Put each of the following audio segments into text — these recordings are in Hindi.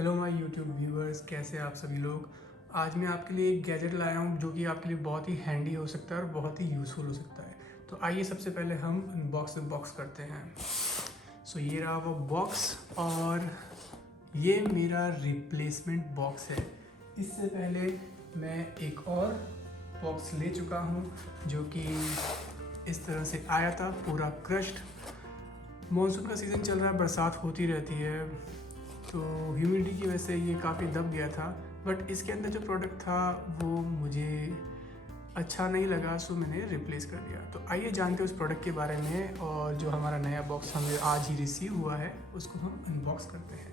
हेलो माय यूट्यूब व्यूअर्स, कैसे आप सभी लोग। आज मैं आपके लिए एक गैजेट लाया हूँ जो कि आपके लिए बहुत ही हैंडी हो सकता है और बहुत ही यूज़फुल हो सकता है। तो आइए सबसे पहले हम अनबॉक्स करते हैं। ये रहा वो बॉक्स और ये मेरा रिप्लेसमेंट बॉक्स है। इससे पहले मैं एक और बॉक्स ले चुका हूँ जो कि इस तरह से आया था, पूरा क्रश्ड। मॉनसून का सीज़न चल रहा है, बरसात होती रहती है, तो ह्यूमिडिटी की वजह से ये काफ़ी दब गया था। बट इसके अंदर जो प्रोडक्ट था वो मुझे अच्छा नहीं लगा, सो मैंने रिप्लेस कर दिया। तो आइए जानते हैं उस प्रोडक्ट के बारे में, और जो हमारा नया बॉक्स हमें आज ही रिसीव हुआ है उसको हम अनबॉक्स करते हैं।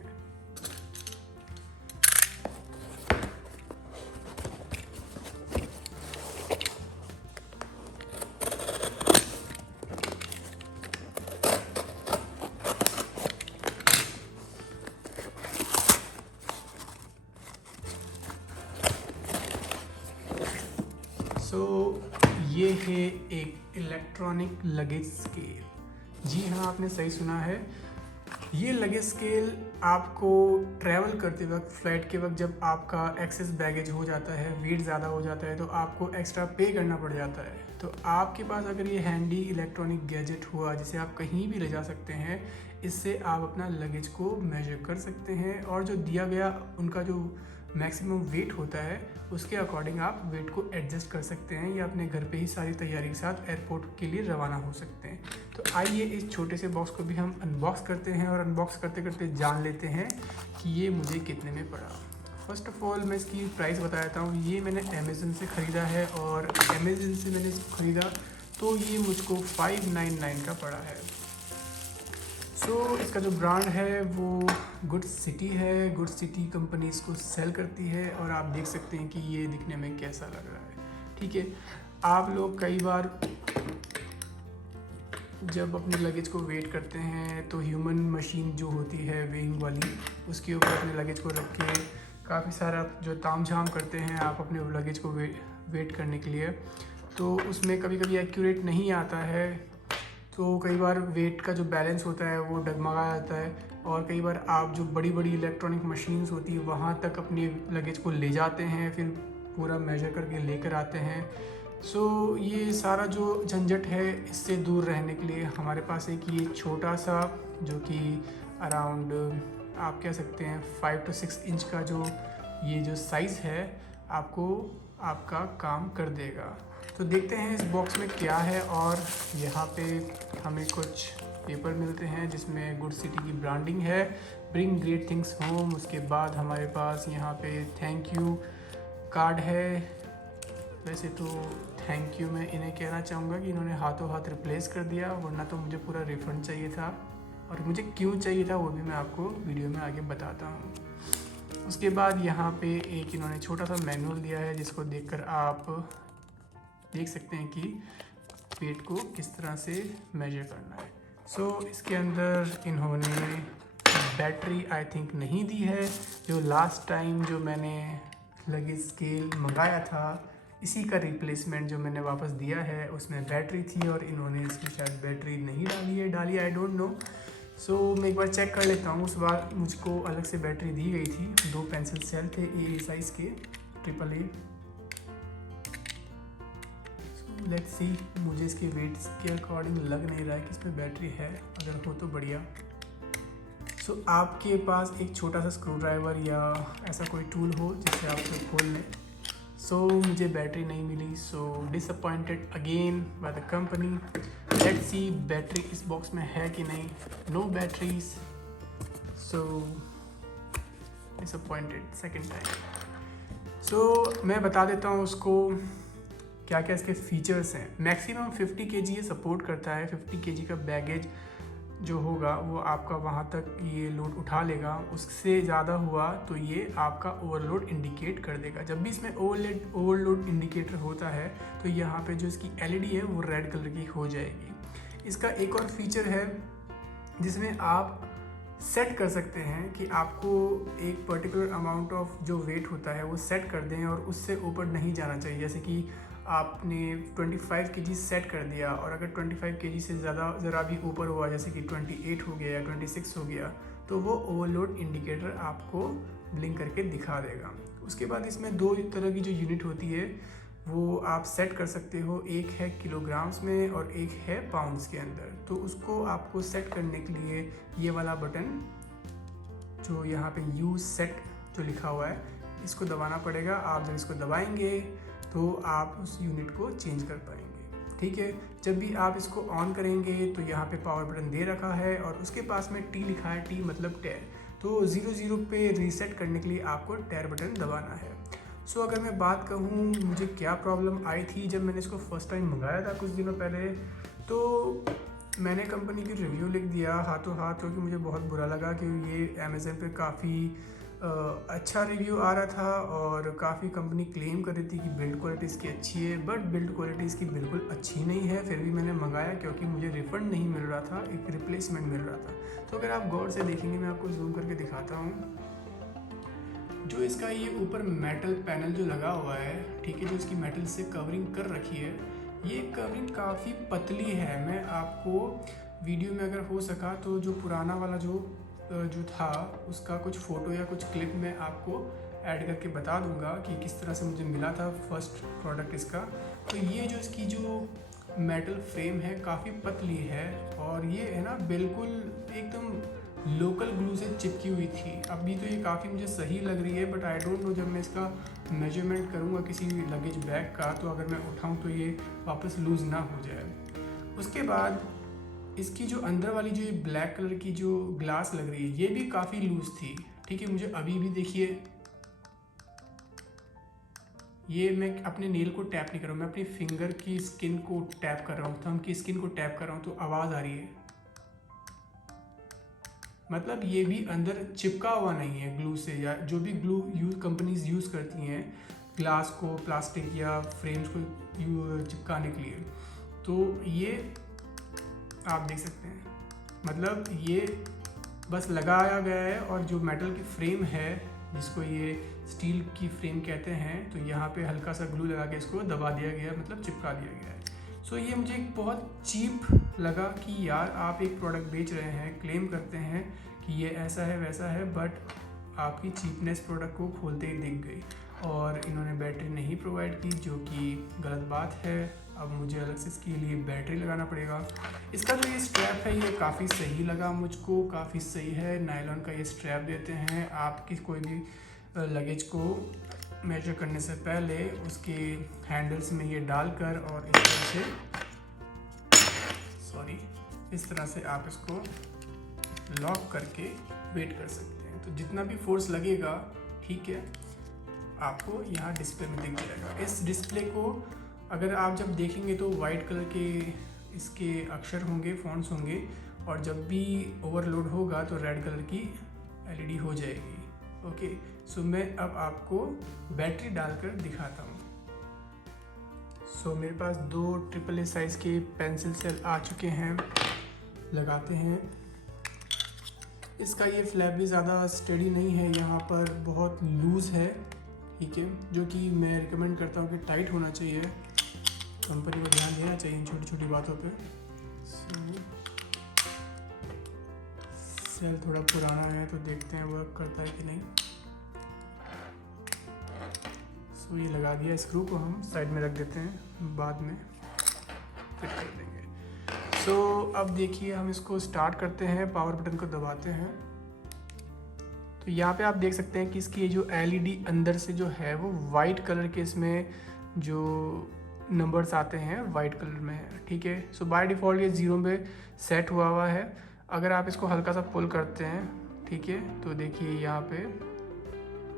ये है एक इलेक्ट्रॉनिक लगेज स्केल। जी हाँ, आपने सही सुना है। ये लगेज स्केल आपको ट्रैवल करते वक्त, फ्लाइट के वक्त, जब आपका एक्सेस बैगेज हो जाता है, वेट ज़्यादा हो जाता है, तो आपको एक्स्ट्रा पे करना पड़ जाता है। तो आपके पास अगर ये हैंडी इलेक्ट्रॉनिक गैजेट हुआ जिसे आप कहीं भी ले जा सकते हैं, इससे आप अपना लगेज को मेजर कर सकते हैं और जो दिया गया उनका जो मैक्सिमम वेट होता है उसके अकॉर्डिंग आप वेट को एडजस्ट कर सकते हैं या अपने घर पे ही सारी तैयारी के साथ एयरपोर्ट के लिए रवाना हो सकते हैं। तो आइए इस छोटे से बॉक्स को भी हम अनबॉक्स करते हैं और अनबॉक्स करते करते जान लेते हैं कि ये मुझे कितने में पड़ा। फर्स्ट ऑफ ऑल मैं इसकी प्राइस बता देता हूँ। ये मैंने अमेज़न से ख़रीदा है और अमेज़न से मैंने इसको ख़रीदा तो ये मुझको 599 का पड़ा है। इसका जो ब्रांड है वो गुड सिटी है। गुड सिटी कंपनी इसको सेल करती है और आप देख सकते हैं कि ये दिखने में कैसा लग रहा है। ठीक है, आप लोग कई बार जब अपने लगेज को वेट करते हैं तो ह्यूमन मशीन जो होती है वेइंग वाली, उसके ऊपर अपने लगेज को रख के काफ़ी सारा जो तामझाम करते हैं आप अपने लगेज को वेट करने के लिए, तो उसमें कभी कभी एक्यूरेट नहीं आता है। तो कई बार वेट का जो बैलेंस होता है वो डगमगा जाता है और कई बार आप जो बड़ी बड़ी इलेक्ट्रॉनिक मशीन्स होती है वहाँ तक अपने लगेज को ले जाते हैं, फिर पूरा मेजर करके लेकर आते हैं। ये सारा जो झंझट है इससे दूर रहने के लिए हमारे पास एक ये छोटा सा, जो कि अराउंड आप कह सकते हैं 5 to 6 इंच का जो ये जो साइज़ है आपको आपका काम कर देगा। तो देखते हैं इस बॉक्स में क्या है। और यहाँ पे हमें कुछ पेपर मिलते हैं जिसमें गुड सिटी की ब्रांडिंग है, ब्रिंग ग्रेट थिंग्स होम। उसके बाद हमारे पास यहाँ पे थैंक यू कार्ड है। वैसे तो थैंक यू मैं इन्हें कहना चाहूँगा कि इन्होंने हाथों हाथ रिप्लेस कर दिया, वरना तो मुझे पूरा रिफ़ंड चाहिए था, और मुझे क्यों चाहिए था वो भी मैं आपको वीडियो में आगे बताता हूँ। उसके बाद यहाँ पे एक इन्होंने छोटा सा मैनुअल दिया है जिसको देखकर आप देख सकते हैं कि वेट को किस तरह से मेजर करना है। इसके अंदर इन्होंने बैटरी आई थिंक नहीं दी है। जो लास्ट टाइम जो मैंने लगेज स्केल मंगाया था इसी का रिप्लेसमेंट जो मैंने वापस दिया है उसमें बैटरी थी और इन्होंने इसमें शायद बैटरी नहीं डाली आई डोंट नो। मैं एक बार चेक कर लेता हूँ। उस बार मुझको अलग से बैटरी दी गई थी। 2 पेंसिल सेल थे ए साइज़ के AAA। लेट्स सी, मुझे इसके वेट के अकॉर्डिंग लग नहीं रहा है कि इसमें बैटरी है, अगर हो तो बढ़िया। आपके पास एक छोटा सा स्क्रू ड्राइवर या ऐसा कोई टूल हो जिससे आप इसे खोल लें। मुझे बैटरी नहीं मिली, disappointed again by the company. Let's see battery इस बॉक्स में है कि नहीं। No batteries, disappointed second time. मैं बता देता हूँ उसको क्या क्या इसके फीचर्स हैं। मैक्सिमम 50 kg ये सपोर्ट करता है। 50 kg का बैगेज जो होगा वो आपका वहाँ तक ये लोड उठा लेगा। उससे ज़्यादा हुआ तो ये आपका ओवरलोड इंडिकेट कर देगा। जब भी इसमें ओवरलोड इंडिकेटर होता है तो यहाँ पे जो इसकी LED है वो रेड कलर की हो जाएगी। इसका एक और फीचर है जिसमें आप सेट कर सकते हैं कि आपको एक पर्टिकुलर अमाउंट ऑफ जो वेट होता है वो सेट कर दें और उससे ऊपर नहीं जाना चाहिए। जैसे कि आपने 25 kg सेट कर दिया और अगर 25 kg से ज़्यादा ज़रा भी ऊपर हुआ, जैसे कि 28 हो गया या 26 हो गया, तो वो ओवरलोड इंडिकेटर आपको ब्लिंक करके दिखा देगा। उसके बाद इसमें 2 तरह की जो यूनिट होती है वो आप सेट कर सकते हो, एक है किलोग्राम्स में और एक है पाउंड्स के अंदर। तो उसको आपको सेट करने के लिए ये वाला बटन जो यहाँ पे यूज सेट जो लिखा हुआ है इसको दबाना पड़ेगा। आप जब इसको दबाएंगे तो आप उस यूनिट को चेंज कर पाएंगे, ठीक है। जब भी आप इसको ऑन करेंगे तो यहाँ पे पावर बटन दे रखा है और उसके पास में टी लिखा है, टी मतलब टेर। तो 00 पे रीसेट करने के लिए आपको टेर बटन दबाना है। सो अगर मैं बात कहूँ मुझे क्या प्रॉब्लम आई थी जब मैंने इसको फर्स्ट टाइम मंगाया था कुछ दिनों पहले, तो मैंने कंपनी की रिव्यू लिख दिया हाथों हाथ, क्योंकि मुझे बहुत बुरा लगा कि ये अमेज़न पे काफ़ी अच्छा रिव्यू आ रहा था और काफ़ी कंपनी क्लेम कर रही थी कि बिल्ड क्वालिटी इसकी अच्छी है, बट बिल्ड क्वालिटी इसकी बिल्कुल अच्छी नहीं है। फिर भी मैंने मंगाया क्योंकि मुझे रिफ़ंड नहीं मिल रहा था, एक रिप्लेसमेंट मिल रहा था। तो अगर आप गौर से देखेंगे, मैं आपको जूम करके दिखाता हूँ, जो इसका ये ऊपर मेटल पैनल जो लगा हुआ है, ठीक है, जो इसकी मेटल से कवरिंग कर रखी है, ये कवरिंग काफ़ी पतली है। मैं आपको वीडियो में अगर हो सका तो जो पुराना वाला जो था उसका कुछ फ़ोटो या कुछ क्लिप मैं आपको ऐड करके बता दूंगा कि किस तरह से मुझे मिला था फर्स्ट प्रोडक्ट इसका। तो ये जो इसकी जो मेटल फ्रेम है काफ़ी पतली है और ये है ना बिल्कुल एकदम लोकल ग्लू से चिपकी हुई थी। अभी तो ये काफ़ी मुझे सही लग रही है, बट आई डोंट नो जब मैं इसका मेजरमेंट करूँगा किसी लगेज बैग का तो अगर मैं उठाऊँ तो ये वापस लूज़ ना हो जाए। उसके बाद इसकी जो अंदर वाली जो ये ब्लैक कलर की जो ग्लास लग रही है ये भी काफ़ी लूज़ थी, ठीक है। मुझे अभी भी देखिए, ये मैं अपने नेल को टैप नहीं कर रहा हूँ, मैं अपनी फिंगर की स्किन को टैप कर रहा हूँ, थंब की स्किन को टैप कर रहा हूँ तो आवाज़ आ रही है। मतलब ये भी अंदर चिपका हुआ नहीं है ग्लू से, या जो भी ग्लू कंपनीज यूज़ करती हैं ग्लास को, प्लास्टिक या फ्रेम्स को चिपकाने के लिए। तो ये आप देख सकते हैं, मतलब ये बस लगाया गया है और जो मेटल की फ्रेम है जिसको ये स्टील की फ्रेम कहते हैं, तो यहाँ पे हल्का सा ग्लू लगा के इसको दबा दिया गया, मतलब चिपका दिया गया है। सो ये मुझे एक बहुत चीप लगा कि यार आप एक प्रोडक्ट बेच रहे हैं, क्लेम करते हैं कि ये ऐसा है वैसा है, बट आपकी चीपनेस प्रोडक्ट को खोलते ही दिख गई और इन्होंने बैटरी नहीं प्रोवाइड की, जो कि गलत बात है। अब मुझे अलग से इसके लिए बैटरी लगाना पड़ेगा। इसका जो ये स्ट्रैप है ये काफ़ी सही लगा मुझको, काफ़ी सही है। नायलॉन का ये स्ट्रैप देते हैं, आपकी कोई भी लगेज को मेजर करने से पहले उसके हैंडल्स में ये डालकर और इस तरह से आप इसको लॉक करके वेट कर सकते हैं। तो जितना भी फोर्स लगेगा, ठीक है, आपको यहाँ डिस्प्ले में दिख जाएगा। इस डिस्प्ले को अगर आप जब देखेंगे तो वाइट कलर के इसके अक्षर होंगे, फॉन्ट्स होंगे, और जब भी ओवरलोड होगा तो रेड कलर की एलईडी हो जाएगी। ओके, सो मैं अब आपको बैटरी डालकर दिखाता हूँ। सो मेरे पास 2 AAA साइज़ के पेंसिल सेल आ चुके हैं, लगाते हैं। इसका ये फ्लैप भी ज़्यादा स्टेडी नहीं है, यहाँ पर बहुत लूज़ है, ठीक है, जो कि मैं रिकमेंड करता हूँ कि टाइट होना चाहिए। कंपनी को ध्यान देना चाहिए इन छोटी छोटी बातों पे। सेल थोड़ा पुराना है तो देखते हैं वर्क करता है कि नहीं। सो ये लगा दिया, स्क्रू को हम साइड में रख देते हैं, बाद में फिट कर देंगे। सो अब देखिए हम इसको स्टार्ट करते हैं, पावर बटन को दबाते हैं। तो यहाँ पे आप देख सकते हैं कि इसकी ये जो एलईडी अंदर से जो है वो वाइट कलर के, इसमें जो नंबर्स आते हैं वाइट कलर में है, ठीक है। सो बाय डिफ़ॉल्ट ये 0 पे सेट हुआ है। अगर आप इसको हल्का सा पुल करते हैं, ठीक है, तो देखिए यहाँ पे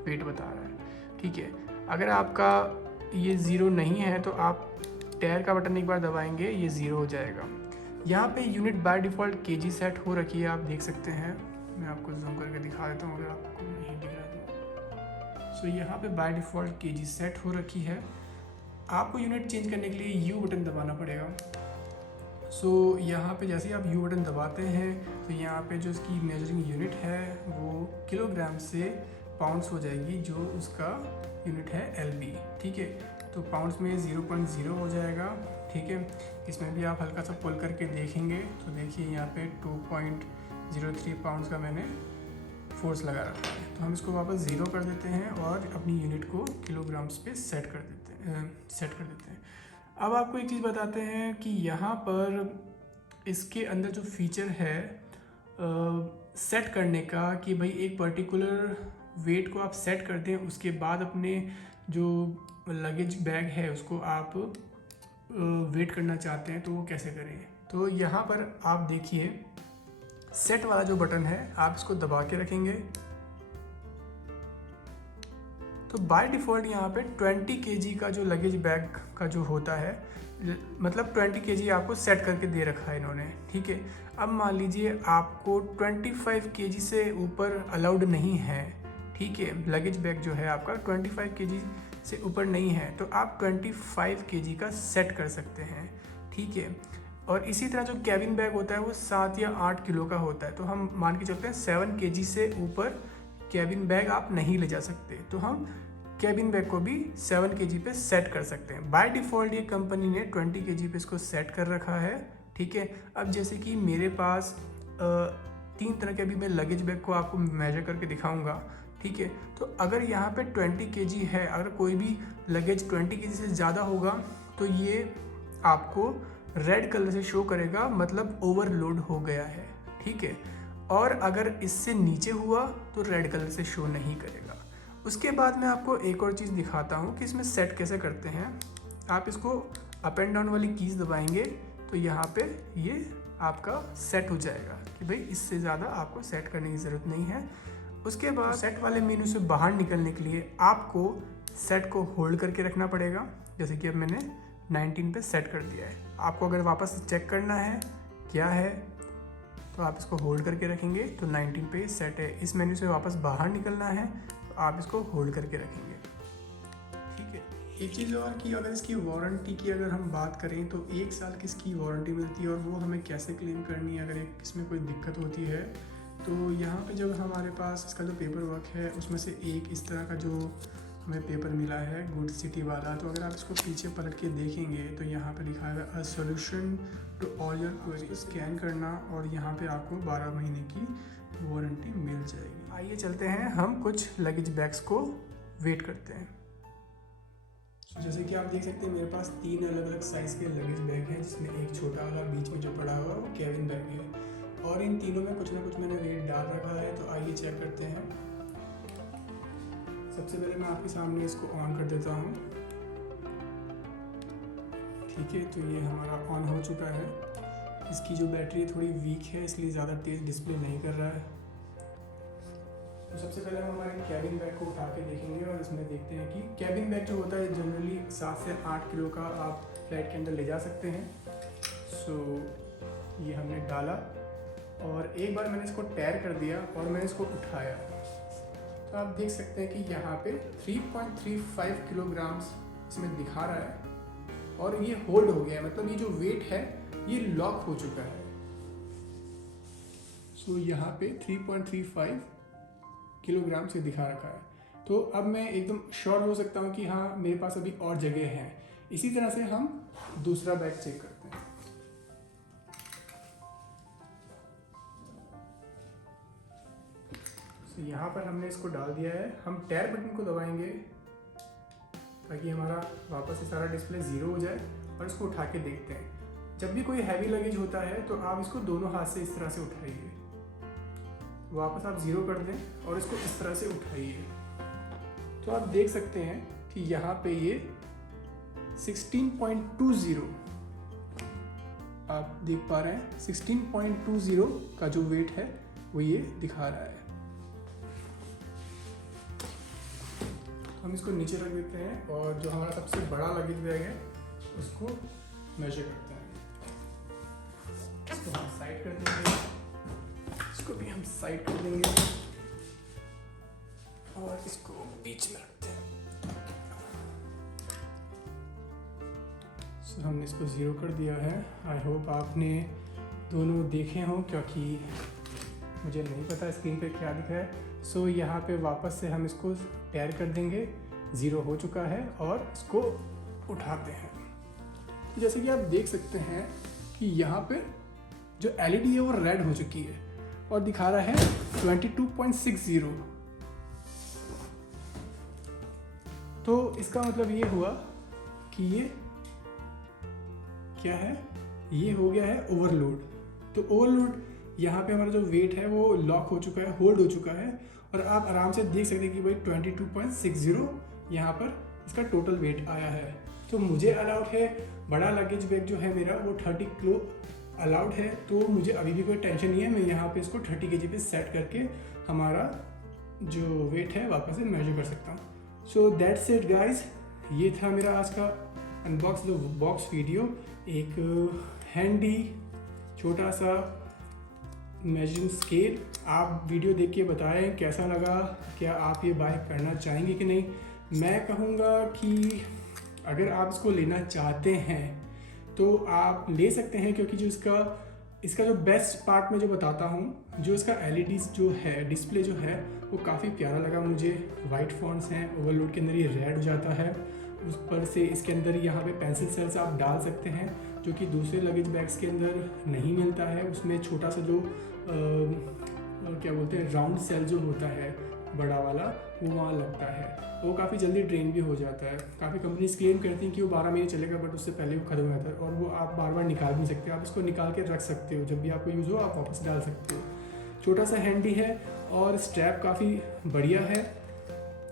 वेट बता रहा है, ठीक है। अगर आपका ये 0 नहीं है तो आप टायर का बटन एक बार दबाएंगे, ये 0 हो जाएगा। यहाँ पे unit by default KG set हो रखी है, आप देख सकते हैं। मैं आपको जूम करके दिखा देता हूँ अगर आपको नहीं दिख रहा तो। सो यहाँ पे बाय डिफ़ॉल्ट केजी सेट हो रखी है। आपको यूनिट चेंज करने के लिए यू बटन दबाना पड़ेगा। सो यहाँ पे जैसे ही आप यू बटन दबाते हैं तो यहाँ पे जो इसकी मेजरिंग यूनिट है वो किलोग्राम से पाउंड्स हो जाएगी, जो उसका यूनिट है एलबी, ठीक है। तो पाउंड्स में 0.0 हो जाएगा, ठीक है। इसमें भी आप हल्का सा पुल करके देखेंगे तो देखिए यहाँ पे 2.03 पाउंड्स का मैंने फोर्स लगा रखा है। तो हम इसको वापस 0 कर देते हैं और अपनी यूनिट को किलोग्राम्स पे सेट कर देते हैं। अब आपको एक चीज़ बताते हैं कि यहाँ पर इसके अंदर जो फीचर है सेट करने का, कि भाई एक पर्टिकुलर वेट को आप सेट करते हैं, उसके बाद अपने जो लगेज बैग है उसको आप वेट करना चाहते हैं तो वो कैसे करें। तो यहाँ पर आप देखिए सेट वाला जो बटन है आप इसको दबा के रखेंगे तो बाय डिफ़ॉल्ट यहाँ पे 20 kg का जो लगेज बैग का जो होता है, मतलब 20 kg आपको सेट करके दे रखा है इन्होंने, ठीक है। अब मान लीजिए आपको 25 kg से ऊपर अलाउड नहीं है, ठीक है, लगेज बैग जो है आपका 25 kg से ऊपर नहीं है, तो आप 25 kg का सेट कर सकते हैं, ठीक है। और इसी तरह जो कैबिन बैग होता है वो 7 या 8 किलो का होता है, तो हम मान के चलते हैं 7 kg से ऊपर कैबिन बैग आप नहीं ले जा सकते, तो हम कैबिन बैग को भी 7 kg पे सेट कर सकते हैं। बाय डिफ़ॉल्ट ये कंपनी ने 20 kg पे इसको सेट कर रखा है, ठीक है। अब जैसे कि मेरे पास 3 तरह के, अभी मैं लगेज बैग को आपको मेजर करके दिखाऊंगा, ठीक है। तो अगर यहाँ पे 20 kg है, अगर कोई भी लगेज 20 kg से ज़्यादा होगा तो ये आपको रेड कलर से शो करेगा, मतलब ओवरलोड हो गया है, ठीक है। और अगर इससे नीचे हुआ तो रेड कलर से शो नहीं करेगा। उसके बाद मैं आपको एक और चीज़ दिखाता हूँ कि इसमें सेट कैसे करते हैं। आप इसको अप एंड डाउन वाली कीज़ दबाएंगे तो यहाँ पे ये आपका सेट हो जाएगा कि भाई इससे ज़्यादा आपको सेट करने की ज़रूरत नहीं है। उसके बाद सेट वाले मेनू से बाहर निकलने के लिए आपको सेट को होल्ड करके रखना पड़ेगा, जैसे कि अब मैंने 19 पे सेट कर दिया है। आपको अगर वापस चेक करना है क्या है तो आप इसको होल्ड करके रखेंगे तो 19 पे सेट है। इस मेन्यू से वापस बाहर निकलना है तो आप इसको होल्ड करके रखेंगे, ठीक है। एक चीज़ और कि अगर इसकी वारंटी की अगर हम बात करें तो 1 साल की इसकी वारंटी मिलती है और वो हमें कैसे क्लेम करनी है अगर इसमें कोई दिक्कत होती है। तो यहाँ पे जब हमारे पास इसका जो पेपर वर्क है उसमें से एक इस तरह का जो हमें पेपर मिला है गुड सिटी वाला, तो अगर आप इसको पीछे पलट के देखेंगे तो यहाँ पे लिखा है a solution to all your query, scan करना और यहाँ पे आपको 12 महीने की वारंटी मिल जाएगी। आइए चलते हैं हम कुछ लगेज बैग्स को वेट करते हैं। जैसे कि आप देख सकते हैं मेरे पास 3 अलग अलग साइज़ के लगेज बैग हैं, जिसमें एक छोटा वाला बीच में जो पड़ा हुआ है वो कैबिन बैग है और इन तीनों में कुछ ना कुछ मैंने वेट डाल रखा है। तो आइए चेक करते हैं। सबसे पहले मैं आपके सामने इसको ऑन कर देता हूँ, ठीक है। तो ये हमारा ऑन हो चुका है। इसकी जो बैटरी थोड़ी वीक है इसलिए ज़्यादा तेज़ डिस्प्ले नहीं कर रहा है। तो सबसे पहले हम हमारे कैबिन बैग को उठा के देखेंगे और इसमें देखते हैं कि कैबिन बैग जो होता है जनरली 7 से 8 किलो का आप फ्लाइट के अंदर ले जा सकते हैं। सो ये हमने डाला और एक बार मैंने इसको टैर कर दिया और मैंने इसको उठाया तो आप देख सकते हैं कि यहाँ पे 3.35 किलोग्राम्स इसमें दिखा रहा है और ये होल्ड हो गया है, मतलब ये जो वेट है ये लॉक हो चुका है। सो यहाँ पे 3.35 किलोग्राम से दिखा रखा है। तो अब मैं एकदम श्योर हो सकता हूँ कि हाँ मेरे पास अभी और जगह है। इसी तरह से हम दूसरा बैग चेक करते हैं। यहाँ पर हमने इसको डाल दिया है। हम टैर बटन को दबाएंगे ताकि हमारा वापस से सारा डिस्प्ले 0 हो जाए और इसको उठा के देखते हैं। जब भी कोई हैवी लगेज होता है तो आप इसको दोनों हाथ से इस तरह से उठाइए, वापस आप 0 कर दें और इसको इस तरह से उठाइए तो आप देख सकते हैं कि यहाँ पे ये 16.20 आप देख पा रहे हैं। 16.20 का जो वेट है वो ये दिखा रहा है। हम इसको नीचे रख देते हैं और जो हमारा सबसे बड़ा लगेज बैग है उसको मेजर करते हैं। इसको हम साइड कर देंगे, इसको भी हम साइड कर देंगे और इसको बीच में रखते हैं। सो हमने इसको 0 कर दिया है। आई होप आपने दोनों देखे हों क्योंकि मुझे नहीं पता स्क्रीन पे क्या दिखा है। सो यहाँ पे वापस से हम इसको टैर कर देंगे, 0 हो चुका है और इसको उठाते हैं। जैसे कि आप देख सकते हैं कि यहाँ पे जो LED है वो रेड हो चुकी है और दिखा रहा है 22.60। तो इसका मतलब ये हुआ कि ये क्या है, ये हो गया है ओवरलोड। तो ओवरलोड यहाँ पे हमारा जो वेट है वो लॉक हो चुका है, होल्ड हो चुका है, और आप आराम से देख सकते हैं कि भाई 22.60 यहाँ पर इसका टोटल वेट आया है। तो मुझे अलाउड है, बड़ा लगेज बैग जो है मेरा वो 30 किलो अलाउड है, तो मुझे अभी भी कोई टेंशन नहीं है। मैं यहाँ पे इसको 30 kg पे सेट करके हमारा जो वेट है वापस से मेजर कर सकता हूँ। सो दैट्स इट गाइज, ये था मेरा आज का अनबॉक्स द बॉक्स वीडियो। एक हैंडी छोटा सा मेजरिंग स्केल। आप वीडियो देख के बताएं कैसा लगा, क्या आप ये बाय करना चाहेंगे कि नहीं। मैं कहूँगा कि अगर आप इसको लेना चाहते हैं तो आप ले सकते हैं, क्योंकि जो इसका जो बेस्ट पार्ट मैं जो बताता हूँ, जो इसका LEDs जो है, डिस्प्ले जो है वो काफ़ी प्यारा लगा मुझे। वाइट फॉन्ट्स हैं, ओवरलोड के अंदर ये रेड हो जाता है। उस पर से इसके अंदर यहाँ पे पेंसिल सेल्स आप डाल सकते हैं, जो कि दूसरे लगेज बैग्स के अंदर नहीं मिलता है। उसमें छोटा सा जो क्या बोलते हैं राउंड सेल जो होता है बड़ा वाला, वो वहाँ लगता है। वो काफ़ी जल्दी ड्रेन भी हो जाता है। काफ़ी कंपनीज क्लेम करती हैं कि वो 12 महीने चलेगा, बट उससे पहले वो खत्म हो जाता है, और वो आप बार बार निकाल नहीं सकते। आप इसको निकाल के रख सकते हो, जब भी आपको यूज़ हो आप वापस डाल सकते हो। छोटा सा हैंडी है और स्ट्रैप काफ़ी बढ़िया है,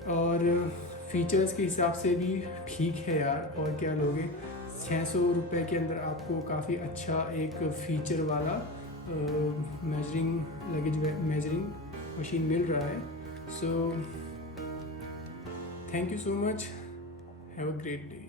और फीचर्स के हिसाब से भी ठीक है यार। और क्या लोगे, 600 रुपये के अंदर आपको काफ़ी अच्छा एक फ़ीचर वाला मेजरिंग मशीन मिल रहा है। So thank you so much, have a great day.